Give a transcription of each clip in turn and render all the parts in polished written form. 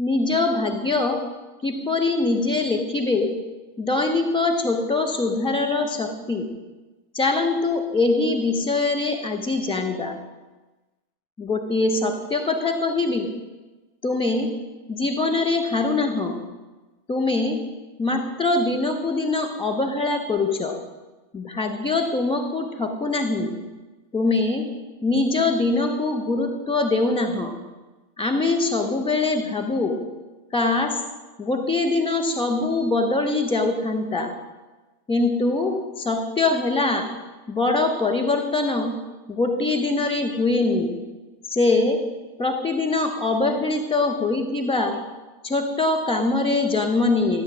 ନିଜ ଭାଗ୍ୟ କିପରି ନିଜେ ଲେଖିବେ? ଦୈନିକ ଛୋଟ ସୁଧାରର ଶକ୍ତି। ଚାଲନ୍ତୁ ଏହି ବିଷୟରେ ଆଜି ଜାଣିବା। ଗୋଟିଏ ସତ୍ୟ କଥା କହିବି, ତୁମେ ଜୀବନରେ ହାରୁନାହଁ। ତୁମେ ମାତ୍ର ଦିନକୁ ଦିନ ଅବହେଳା କରୁଛ। ଭାଗ୍ୟ ତୁମକୁ ଠକୁନାହିଁ। ତୁମେ ନିଜ ଦିନକୁ ଗୁରୁତ୍ୱ ଦେଉନାହଁ। ଆମେ ସବୁବେଳେ ଭାବୁ, କାଶ ଗୋଟିଏ ଦିନ ସବୁ ବଦଳି ଯାଉଥାନ୍ତା। କିନ୍ତୁ ସତ୍ୟ ହେଲା, ବଡ଼ ପରିବର୍ତ୍ତନ ଗୋଟିଏ ଦିନରେ ହୁଏନି। ସେ ପ୍ରତିଦିନ ଅବହେଳିତ ହୋଇଥିବା ଛୋଟ କାମରେ ଜନ୍ମ ନିଏ।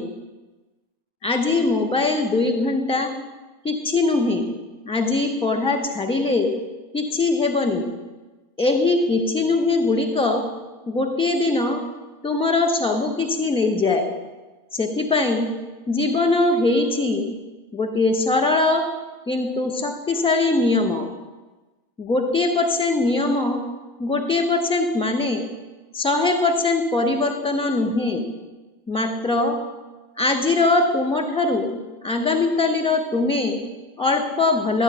ଆଜି ମୋବାଇଲ 2 ଘଣ୍ଟା, କିଛି ନୁହେଁ। ଆଜି ପଢ଼ା ଛାଡ଼ିଲେ କିଛି ହେବନି। ଏହି କିଛି ନୁହେଁ ଗୁଡ଼ିକ ଗୋଟିଏ ଦିନ ତୁମର ସବୁ କିଛି ନେଇଯାଏ। ସେଥିପାଇଁ ଜୀବନ ହେଇଛି ଗୋଟିଏ ସରଳ କିନ୍ତୁ ଶକ୍ତିଶାଳୀ ନିୟମ। 1% ନିୟମ, 1% ମାନେ 100% ପରିବର୍ତ୍ତନ ନୁହେଁ। ମାତ୍ର ଆଜିର ତୁମଠାରୁ ଆଗାମୀକାଲିର ତୁମେ ଅଳ୍ପ ଭଲ।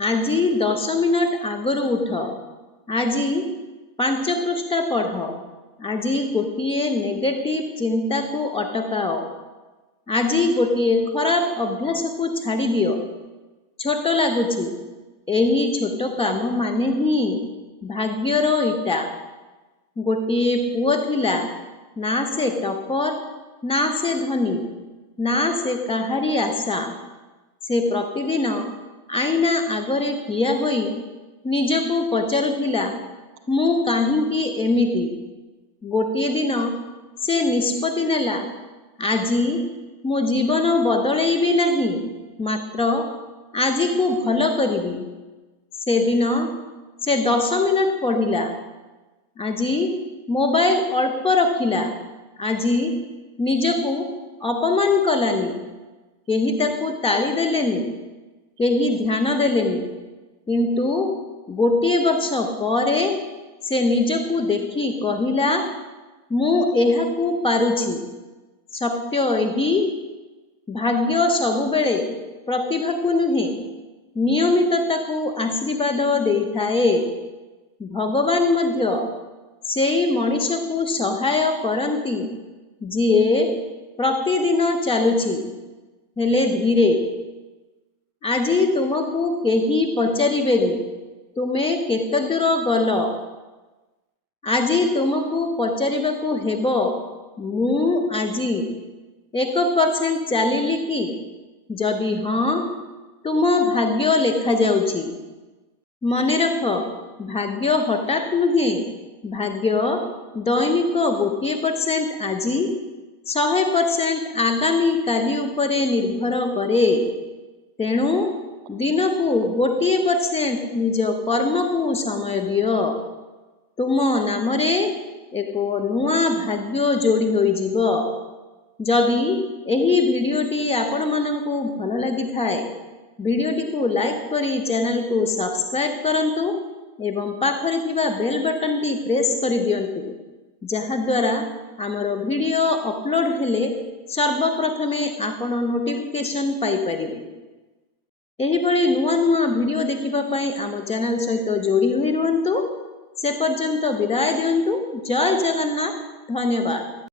ଆଜି 10 ମିନିଟ୍ ଆଗରୁ ଉଠ। ଆଜି 5 ପୃଷ୍ଠା ପଢ଼। ଆଜି ଗୋଟିଏ ନେଗେଟିଭ୍ ଚିନ୍ତାକୁ ଅଟକାଅ। ଆଜି ଗୋଟିଏ ଖରାପ ଅଭ୍ୟାସକୁ ଛାଡ଼ିଦିଅ। ଛୋଟ ଲାଗୁଛି, ଏହି ଛୋଟ କାମ ମାନେ ହିଁ ଭାଗ୍ୟର ଇଟା। ଗୋଟିଏ ପୁଅ ଥିଲା, ନା ସେ ଟପର, ନା ସେ ଧନୀ, ନା ସେ କାହାରି ଆଶା। ସେ ପ୍ରତିଦିନ ଆଇନା ଆଗରେ ଠିଆ ହୋଇ ନିଜକୁ ପଚାରୁଥିଲା, ମୁଁ କାହିଁକି ଏମିତି? ଗୋଟିଏ ଦିନ ସେ ନିଷ୍ପତ୍ତି ନେଲା, ଆଜି ମୋ ଜୀବନ ବଦଳେଇବି ନାହିଁ, ମାତ୍ର ଆଜିକୁ ଭଲ କରିବି। ସେଦିନ ସେ 10 ମିନିଟ୍ ପଢ଼ିଲା। ଆଜି ମୋବାଇଲ ଅଳ୍ପ ରଖିଲା। ଆଜି ନିଜକୁ ଅପମାନ କଲାନି। କେହି ତାକୁ ତାଳି ଦେଲେନି, କେହି ଧ୍ୟାନ ଦେଲେନି। କିନ୍ତୁ ଗୋଟିଏ ବର୍ଷ ପରେ ସେ ନିଜକୁ ଦେଖି କହିଲା, ମୁଁ ଏହାକୁ ପାରୁଛି। ସତ୍ୟ ଏହି, ଭାଗ୍ୟ ସବୁବେଳେ ପ୍ରତିଭାକୁ ନୁହେଁ, ନିୟମିତତାକୁ ଆଶୀର୍ବାଦ ଦେଇଥାଏ। ଭଗବାନ ମଧ୍ୟ ସେଇ ମଣିଷକୁ ସହାୟ କରନ୍ତି, ଯିଏ ପ୍ରତିଦିନ ଚାଲୁଛି, ହେଲେ ଧୀରେ। ଆଜି ତୁମକୁ କେହି ପଚାରିବେନି, ତୁମେ କେତେ ଦୂର ଗଲ। ଆଜି ତୁମକୁ ପଚାରିବାକୁ ହେବ, ମୁଁ ଆଜି 1% ଚାଲିଲି କି? ଯଦି ହଁ, ତୁମ ଭାଗ୍ୟ ଲେଖାଯାଉଛି। ମନେ ରଖ, ଭାଗ୍ୟ ହଠାତ୍ ନୁହେଁ। ଭାଗ୍ୟ ଦୈନିକ 1% ଆଜି, 100% ଆଗାମୀ କାଲି ଉପରେ ନିର୍ଭର କରେ। ତେଣୁ ଦିନକୁ 1% ନିଜ କର୍ମକୁ ସମୟ ଦିଅ। ତୁମ ନାମରେ ଏକ ନୂଆ ଭାଗ୍ୟ ଯୋଡ଼ି ହୋଇଯିବ। ଯଦି ଏହି ଭିଡ଼ିଓଟି ଆପଣମାନଙ୍କୁ ଭଲ ଲାଗିଥାଏ, ଭିଡ଼ିଓଟିକୁ ଲାଇକ୍ କରି ଚ୍ୟାନେଲକୁ ସବସ୍କ୍ରାଇବ୍ କରନ୍ତୁ ଏବଂ ପାଖରେ ଥିବା ବେଲ୍ ବଟନଟି ପ୍ରେସ୍ କରିଦିଅନ୍ତୁ, ଯାହାଦ୍ୱାରା ଆମର ଭିଡ଼ିଓ ଅପଲୋଡ଼ ହେଲେ ସର୍ବପ୍ରଥମେ ଆପଣ ନୋଟିଫିକେସନ୍ ପାଇପାରିବେ। ଏହିଭଳି ନୂଆ ନୂଆ ଭିଡ଼ିଓ ଦେଖିବା ପାଇଁ ଆମ ଚ୍ୟାନେଲ ସହିତ ଯୋଡ଼ି ହୋଇ ରୁହନ୍ତୁ। ସେ ପର୍ଯ୍ୟନ୍ତ ବିଦାୟ ଦିଅନ୍ତୁ। ଜୟ ଜଗନ୍ନାଥ। ଧନ୍ୟବାଦ।